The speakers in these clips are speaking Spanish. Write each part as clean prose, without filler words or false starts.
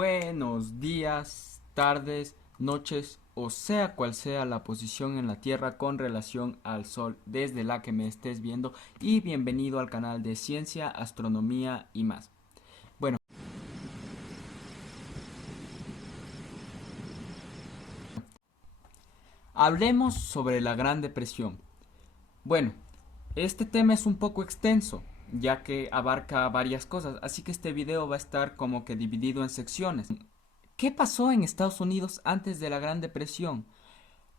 Buenos días, tardes, noches o sea cual sea la posición en la Tierra con relación al Sol desde la que me estés viendo y bienvenido al canal de Ciencia, Astronomía y más. Bueno, hablemos sobre la Gran Depresión. Bueno, este tema es un poco extenso ya que abarca varias cosas, así que este video va a estar como que dividido en secciones. ¿Qué pasó en Estados Unidos antes de la Gran Depresión?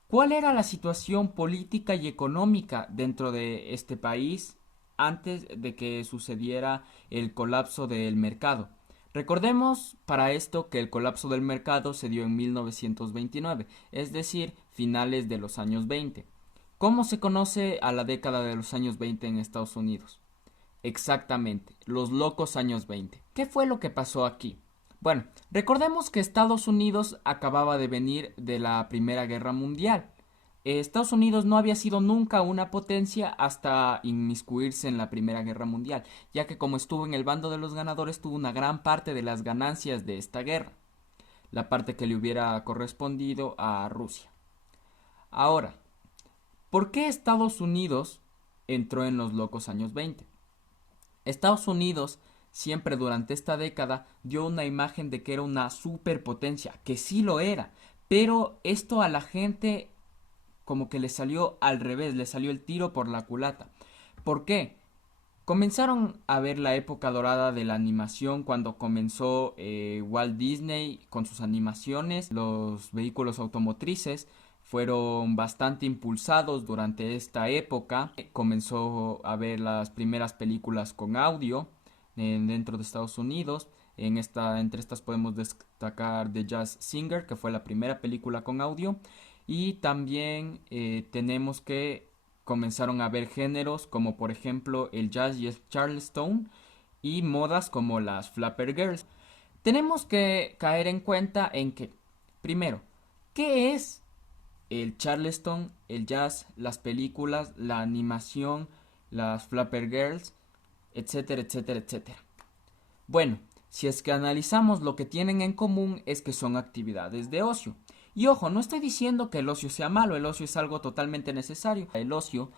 ¿Cuál era la situación política y económica dentro de este país antes de que sucediera el colapso del mercado? Recordemos para esto que el colapso del mercado se dio en 1929, es decir, finales de los años 20. ¿Cómo se conoce a la década de los años 20 en Estados Unidos? Exactamente, los locos años 20. ¿Qué fue lo que pasó aquí? Bueno, recordemos que Estados Unidos acababa de venir de la Primera Guerra Mundial. Estados Unidos no había sido nunca una potencia hasta inmiscuirse en la Primera Guerra Mundial, ya que como estuvo en el bando de los ganadores tuvo una gran parte de las ganancias de esta guerra, la parte que le hubiera correspondido a Rusia. Ahora, ¿por qué Estados Unidos entró en los locos años 20? Estados Unidos siempre durante esta década dio una imagen de que era una superpotencia, que sí lo era, pero esto a la gente como que le salió al revés, le salió el tiro por la culata. ¿Por qué? Comenzaron a ver la época dorada de la animación cuando comenzó Walt Disney con sus animaciones. Los vehículos automotrices fueron bastante impulsados durante esta época. Comenzó a ver las primeras películas con audio dentro de Estados Unidos. Entre estas podemos destacar The Jazz Singer, que fue la primera película con audio. Y también tenemos que comenzaron a ver géneros como por ejemplo el jazz y el charleston y modas como las flapper girls. Tenemos que caer en cuenta en que, primero, ¿qué es el charleston, el jazz, las películas, la animación, las flapper girls, etcétera, etcétera, etcétera? Bueno, si es que analizamos lo que tienen en común es que son actividades de ocio. Y ojo, no estoy diciendo que el ocio sea malo, el ocio es algo totalmente necesario. El ocio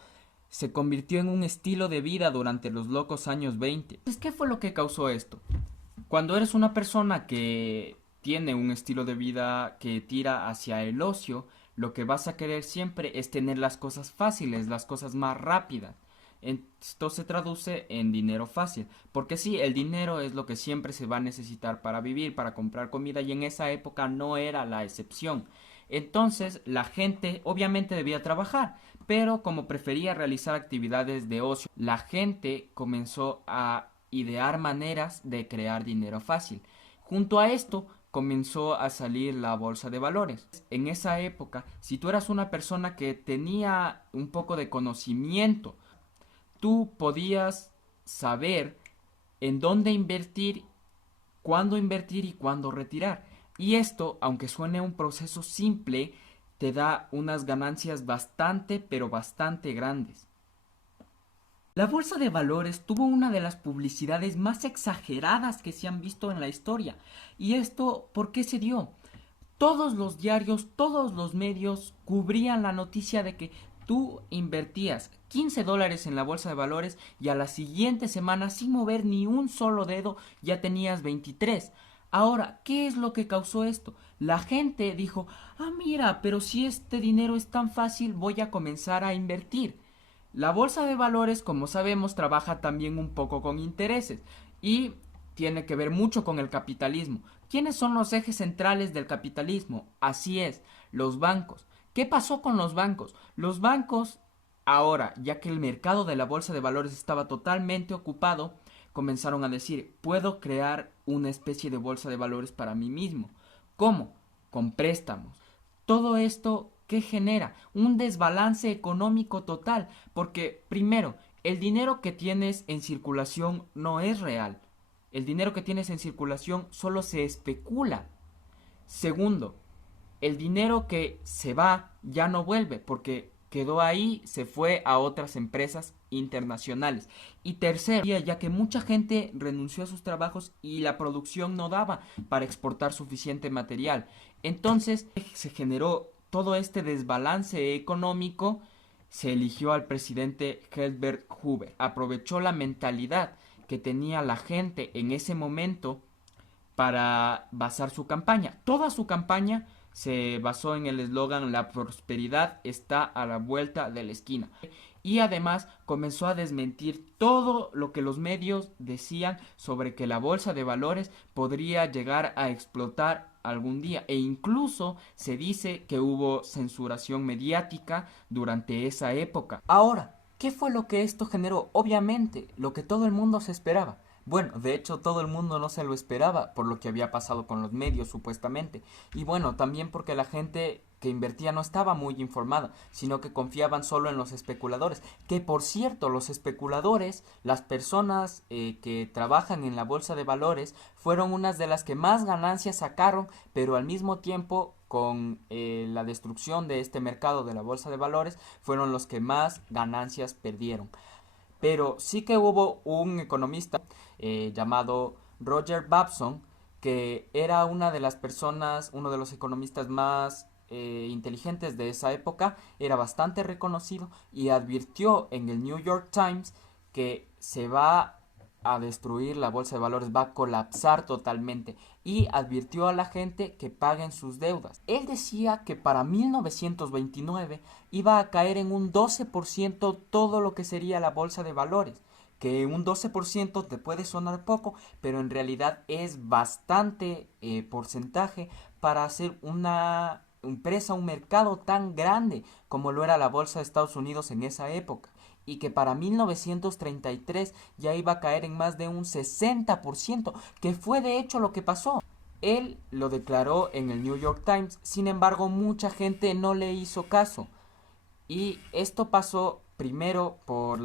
se convirtió en un estilo de vida durante los locos años 20. Entonces, ¿qué fue lo que causó esto? Cuando eres una persona que tiene un estilo de vida que tira hacia el ocio, lo que vas a querer siempre es tener las cosas fáciles, las cosas más rápidas. Esto se traduce en dinero fácil, porque sí, el dinero es lo que siempre se va a necesitar para vivir, para comprar comida, y en esa época no era la excepción. Entonces, la gente obviamente debía trabajar, pero como prefería realizar actividades de ocio, la gente comenzó a idear maneras de crear dinero fácil. Junto a esto, comenzó a salir la bolsa de valores. En esa época, si tú eras una persona que tenía un poco de conocimiento, tú podías saber en dónde invertir y cuándo retirar. Y esto, aunque suene un proceso simple, te da unas ganancias bastante, pero bastante grandes. La bolsa de valores tuvo una de las publicidades más exageradas que se han visto en la historia. ¿Y esto por qué se dio? Todos los diarios, todos los medios cubrían la noticia de que tú invertías $15 en la bolsa de valores y a la siguiente semana, sin mover ni un solo dedo, ya tenías 23. Ahora, ¿qué es lo que causó esto? La gente dijo, mira, pero si este dinero es tan fácil, voy a comenzar a invertir. La bolsa de valores, como sabemos, trabaja también un poco con intereses y tiene que ver mucho con el capitalismo. ¿Quiénes son los ejes centrales del capitalismo? Así es, los bancos. ¿Qué pasó con los bancos? Los bancos, ahora, ya que el mercado de la bolsa de valores estaba totalmente ocupado, comenzaron a decir, puedo crear una especie de bolsa de valores para mí mismo. ¿Cómo? Con préstamos. Todo esto, ¿qué genera? Un desbalance económico total, porque primero, el dinero que tienes en circulación no es real. El dinero que tienes en circulación solo se especula. Segundo, el dinero que se va ya no vuelve, porque quedó ahí, se fue a otras empresas internacionales. Y tercero, ya que mucha gente renunció a sus trabajos y la producción no daba para exportar suficiente material. Entonces se generó todo este desbalance económico. Se eligió al presidente Herbert Hoover. Aprovechó la mentalidad que tenía la gente en ese momento para basar su campaña. Toda su campaña se basó en el eslogan "La prosperidad está a la vuelta de la esquina". Y además comenzó a desmentir todo lo que los medios decían sobre que la bolsa de valores podría llegar a explotar algún día. E incluso se dice que hubo censuración mediática durante esa época. Ahora, ¿qué fue lo que esto generó? Obviamente, lo que todo el mundo se esperaba. Bueno, de hecho todo el mundo no se lo esperaba por lo que había pasado con los medios supuestamente. Y bueno, también porque la gente que invertía no estaba muy informada, sino que confiaban solo en los especuladores. Que por cierto, los especuladores, las personas que trabajan en la bolsa de valores, fueron unas de las que más ganancias sacaron, pero al mismo tiempo con la destrucción de este mercado de la bolsa de valores, fueron los que más ganancias perdieron. Pero sí que hubo un economista llamado Roger Babson, que era una de las personas, uno de los economistas más inteligentes de esa época, era bastante reconocido y advirtió en el New York Times que se va a destruir la bolsa de valores, va a colapsar totalmente, y advirtió a la gente que paguen sus deudas. Él decía que para 1929 iba a caer en un 12% todo lo que sería la bolsa de valores, que un 12% te puede sonar poco, pero en realidad es bastante porcentaje para hacer una empresa, un mercado tan grande como lo era la bolsa de Estados Unidos en esa época, y que para 1933 ya iba a caer en más de un 60%, que fue de hecho lo que pasó. Él lo declaró en el New York Times, sin embargo mucha gente no le hizo caso. Y esto pasó primero por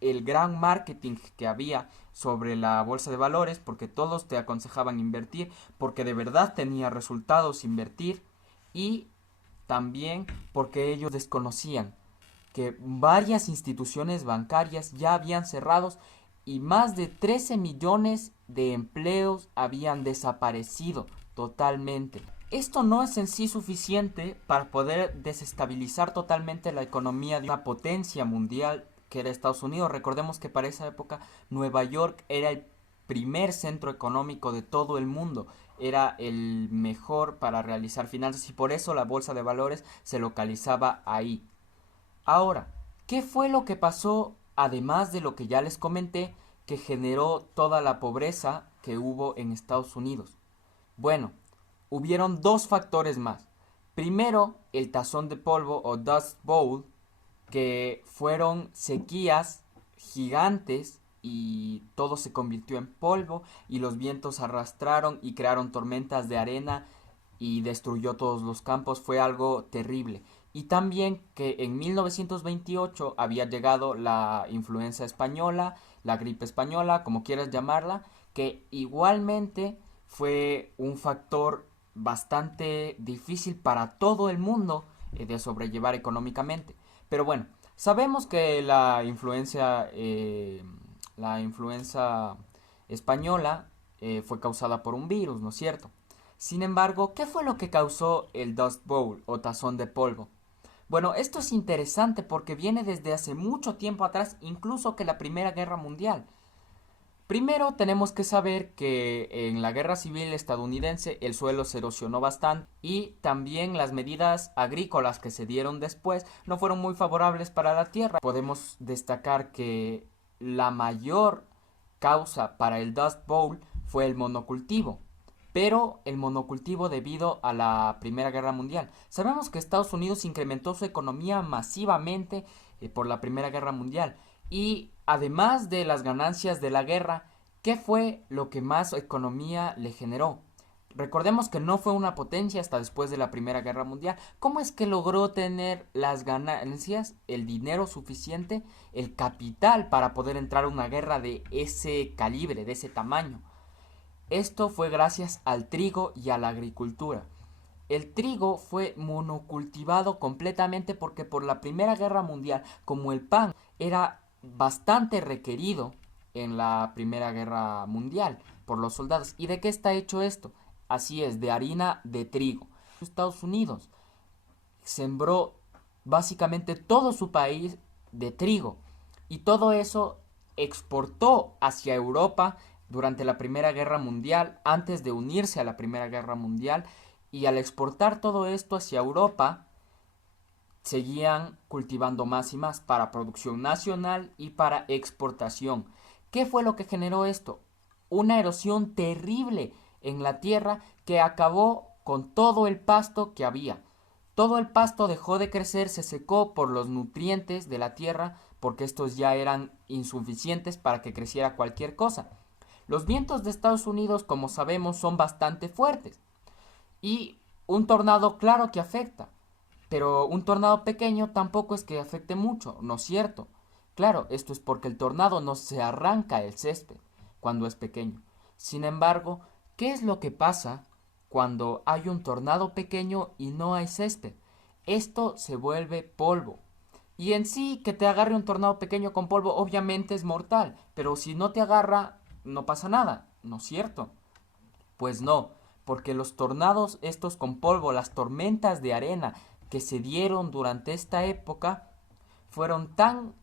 el gran marketing que había sobre la bolsa de valores, porque todos te aconsejaban invertir, porque de verdad tenía resultados invertir, y también porque ellos desconocían que varias instituciones bancarias ya habían cerrado y más de 13 millones de empleos habían desaparecido totalmente. Esto no es en sí suficiente para poder desestabilizar totalmente la economía de una potencia mundial que era Estados Unidos. Recordemos que para esa época Nueva York era el primer centro económico de todo el mundo, era el mejor para realizar finanzas y por eso la bolsa de valores se localizaba ahí. Ahora, ¿qué fue lo que pasó, además de lo que ya les comenté, que generó toda la pobreza que hubo en Estados Unidos? Bueno, hubieron dos factores más. Primero, el tazón de polvo o Dust Bowl, que fueron sequías gigantes y todo se convirtió en polvo y los vientos arrastraron y crearon tormentas de arena y destruyó todos los campos. Fue algo terrible. Y también que en 1928 había llegado la influenza española, la gripe española, como quieras llamarla, que igualmente fue un factor bastante difícil para todo el mundo de sobrellevar económicamente. Pero bueno, sabemos que la influenza española fue causada por un virus, ¿no es cierto? Sin embargo, ¿qué fue lo que causó el Dust Bowl o tazón de polvo? Bueno, esto es interesante porque viene desde hace mucho tiempo atrás, incluso que la Primera Guerra Mundial. Primero tenemos que saber que en la Guerra Civil estadounidense el suelo se erosionó bastante y también las medidas agrícolas que se dieron después no fueron muy favorables para la tierra. Podemos destacar que la mayor causa para el Dust Bowl fue el monocultivo, pero el monocultivo debido a la Primera Guerra Mundial. Sabemos que Estados Unidos incrementó su economía masivamente por la Primera Guerra Mundial. Y además de las ganancias de la guerra, ¿qué fue lo que más economía le generó? Recordemos que no fue una potencia hasta después de la Primera Guerra Mundial. ¿Cómo es que logró tener las ganancias, el dinero suficiente, el capital para poder entrar a una guerra de ese calibre, de ese tamaño? Esto fue gracias al trigo y a la agricultura. El trigo fue monocultivado completamente porque por la Primera Guerra Mundial, como el pan era bastante requerido en la Primera Guerra Mundial por los soldados. ¿Y de qué está hecho esto? Así es, de harina de trigo. Estados Unidos sembró básicamente todo su país de trigo y todo eso exportó hacia Europa durante la Primera Guerra Mundial, antes de unirse a la Primera Guerra Mundial, y al exportar todo esto hacia Europa, seguían cultivando más y más para producción nacional y para exportación. ¿Qué fue lo que generó esto? Una erosión terrible en la tierra que acabó con todo el pasto que había. Todo el pasto dejó de crecer, se secó por los nutrientes de la tierra, porque estos ya eran insuficientes para que creciera cualquier cosa. Los vientos de Estados Unidos, como sabemos, son bastante fuertes. Y un tornado, claro que afecta, pero un tornado pequeño tampoco es que afecte mucho, ¿no es cierto? Claro, esto es porque el tornado no se arranca el césped cuando es pequeño. Sin embargo, ¿qué es lo que pasa cuando hay un tornado pequeño y no hay césped? Esto se vuelve polvo. Y en sí, que te agarre un tornado pequeño con polvo, obviamente es mortal, pero si no te agarra, no pasa nada, ¿no es cierto? Pues no, porque los tornados estos con polvo, las tormentas de arena que se dieron durante esta época, fueron tan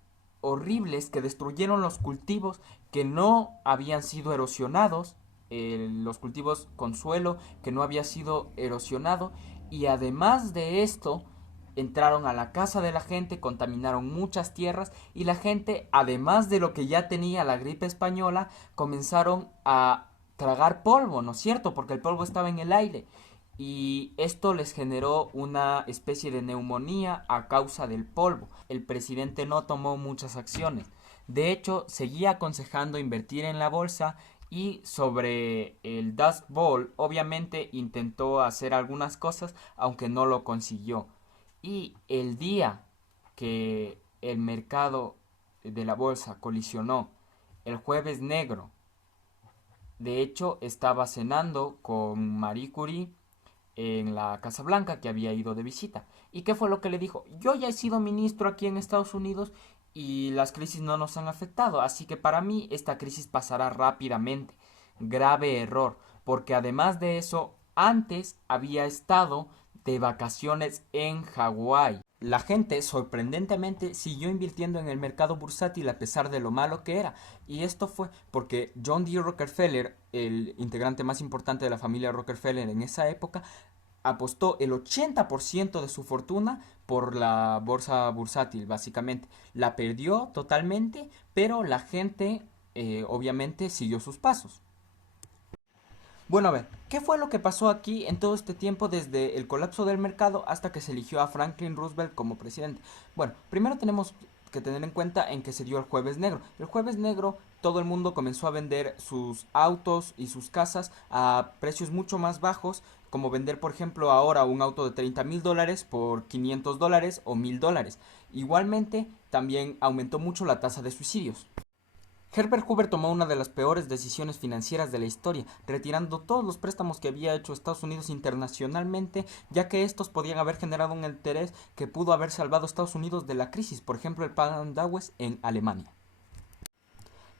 horribles que destruyeron los cultivos que no habían sido erosionados, los cultivos con suelo que no había sido erosionado, y además de esto entraron a la casa de la gente, contaminaron muchas tierras, y la gente, además de lo que ya tenía la gripe española, comenzaron a tragar polvo, ¿no es cierto? Porque el polvo estaba en el aire. Y esto les generó una especie de neumonía a causa del polvo. El presidente no tomó muchas acciones. De hecho, seguía aconsejando invertir en la bolsa, y sobre el Dust Bowl, obviamente intentó hacer algunas cosas, aunque no lo consiguió. Y el día que el mercado de la bolsa colisionó, el jueves negro, de hecho estaba cenando con Marie Curie en la Casa Blanca, que había ido de visita. ¿Y qué fue lo que le dijo? Yo ya he sido ministro aquí en Estados Unidos y las crisis no nos han afectado, así que para mí esta crisis pasará rápidamente. Grave error, porque además de eso, antes había estado de vacaciones en Hawái. La gente sorprendentemente siguió invirtiendo en el mercado bursátil a pesar de lo malo que era. Y esto fue porque John D. Rockefeller, el integrante más importante de la familia Rockefeller en esa época, apostó el 80% de su fortuna por la bolsa bursátil, básicamente. La perdió totalmente, pero la gente obviamente siguió sus pasos. Bueno, a ver, ¿qué fue lo que pasó aquí en todo este tiempo desde el colapso del mercado hasta que se eligió a Franklin Roosevelt como presidente? Bueno, primero tenemos que tener en cuenta en que se dio el Jueves Negro. El Jueves Negro todo el mundo comenzó a vender sus autos y sus casas a precios mucho más bajos, como vender por ejemplo ahora un auto de $30,000 por $500 o $1,000. Igualmente, también aumentó mucho la tasa de suicidios. Herbert Hoover tomó una de las peores decisiones financieras de la historia, retirando todos los préstamos que había hecho Estados Unidos internacionalmente, ya que estos podían haber generado un interés que pudo haber salvado a Estados Unidos de la crisis, por ejemplo el Plan Dawes en Alemania.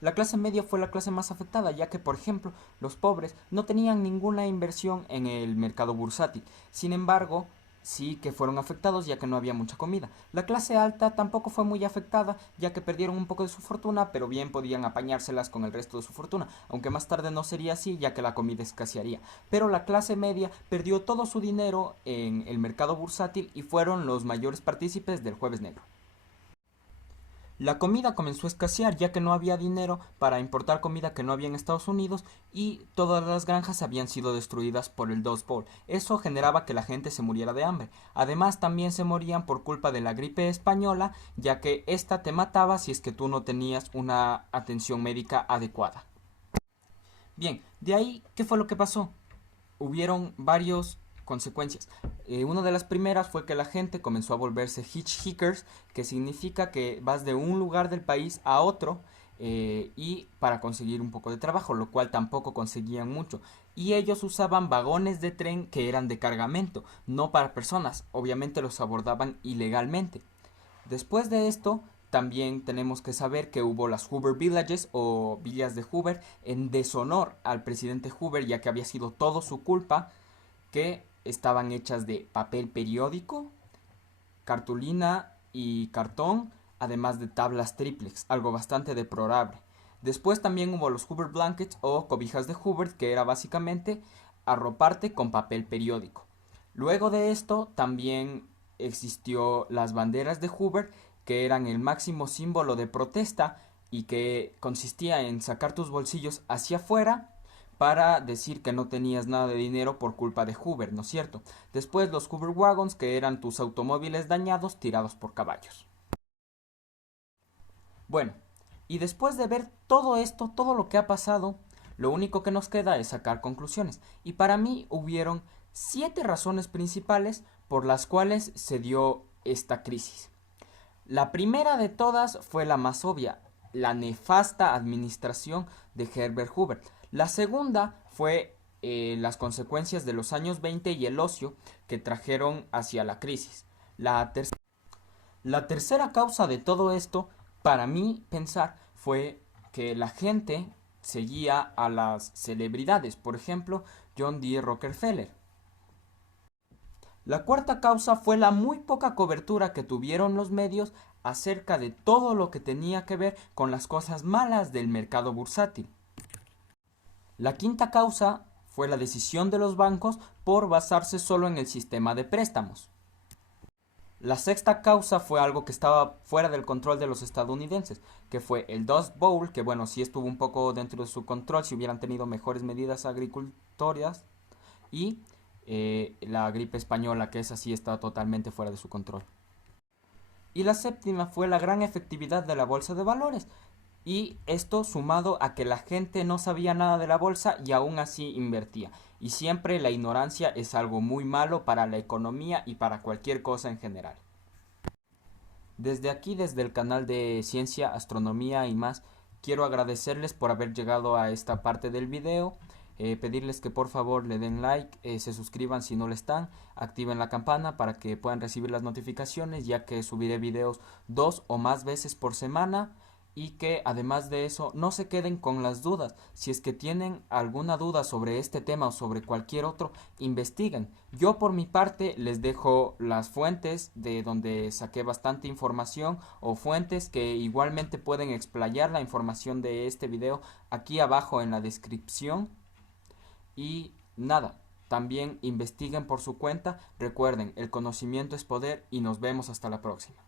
La clase media fue la clase más afectada, ya que, por ejemplo, los pobres no tenían ninguna inversión en el mercado bursátil. Sin embargo, sí que fueron afectados, ya que no había mucha comida. La clase alta tampoco fue muy afectada, ya que perdieron un poco de su fortuna, pero bien podían apañárselas con el resto de su fortuna, aunque más tarde no sería así, ya que la comida escasearía. Pero la clase media perdió todo su dinero en el mercado bursátil y fueron los mayores partícipes del Jueves Negro. La comida comenzó a escasear, ya que no había dinero para importar comida que no había en Estados Unidos, y todas las granjas habían sido destruidas por el Dust Bowl. Eso generaba que la gente se muriera de hambre. Además, también se morían por culpa de la gripe española, ya que esta te mataba si es que tú no tenías una atención médica adecuada. Bien, de ahí, ¿qué fue lo que pasó? Hubieron varias consecuencias. Una de las primeras fue que la gente comenzó a volverse hitchhikers, que significa que vas de un lugar del país a otro y para conseguir un poco de trabajo, lo cual tampoco conseguían mucho. Y ellos usaban vagones de tren que eran de cargamento, no para personas, obviamente los abordaban ilegalmente. Después de esto, también tenemos que saber que hubo las Hoover Villages o villas de Hoover en deshonor al presidente Hoover, ya que había sido todo su culpa, que estaban hechas de papel periódico, cartulina y cartón, además de tablas triplex, algo bastante deplorable. Después también hubo los Hoover Blankets o cobijas de Hoover, que era básicamente arroparte con papel periódico. Luego de esto también existió las banderas de Hoover, que eran el máximo símbolo de protesta y que consistía en sacar tus bolsillos hacia afuera para decir que no tenías nada de dinero por culpa de Hoover, ¿no es cierto? Después los Hoover Wagons, que eran tus automóviles dañados tirados por caballos. Bueno, y después de ver todo esto, todo lo que ha pasado, lo único que nos queda es sacar conclusiones. Y para mí hubieron 7 razones principales por las cuales se dio esta crisis. La primera de todas fue la más obvia, la nefasta administración de Herbert Hoover. La segunda fue las consecuencias de los años 20 y el ocio que trajeron hacia la crisis. La tercera causa de todo esto, para mí pensar, fue que la gente seguía a las celebridades, por ejemplo, John D. Rockefeller. La cuarta causa fue la muy poca cobertura que tuvieron los medios acerca de todo lo que tenía que ver con las cosas malas del mercado bursátil. La quinta causa fue la decisión de los bancos por basarse solo en el sistema de préstamos. La sexta causa fue algo que estaba fuera del control de los estadounidenses, que fue el Dust Bowl, que bueno, sí estuvo un poco dentro de su control si hubieran tenido mejores medidas agricultorias, y la gripe española, que esa sí está totalmente fuera de su control. Y la séptima fue la gran efectividad de la bolsa de valores. Y esto sumado a que la gente no sabía nada de la bolsa y aún así invertía. Y siempre la ignorancia es algo muy malo para la economía y para cualquier cosa en general. Desde aquí, desde el canal de Ciencia, Astronomía y más, quiero agradecerles por haber llegado a esta parte del video. Pedirles que por favor le den like, se suscriban si no lo están, activen la campana para que puedan recibir las notificaciones, ya que subiré videos 2 o más veces por semana. Y que además de eso no se queden con las dudas. Si es que tienen alguna duda sobre este tema o sobre cualquier otro, investiguen. Yo por mi parte les dejo las fuentes de donde saqué bastante información, o fuentes que igualmente pueden explayar la información de este video aquí abajo en la descripción. Y nada, también investiguen por su cuenta. Recuerden, el conocimiento es poder y nos vemos hasta la próxima.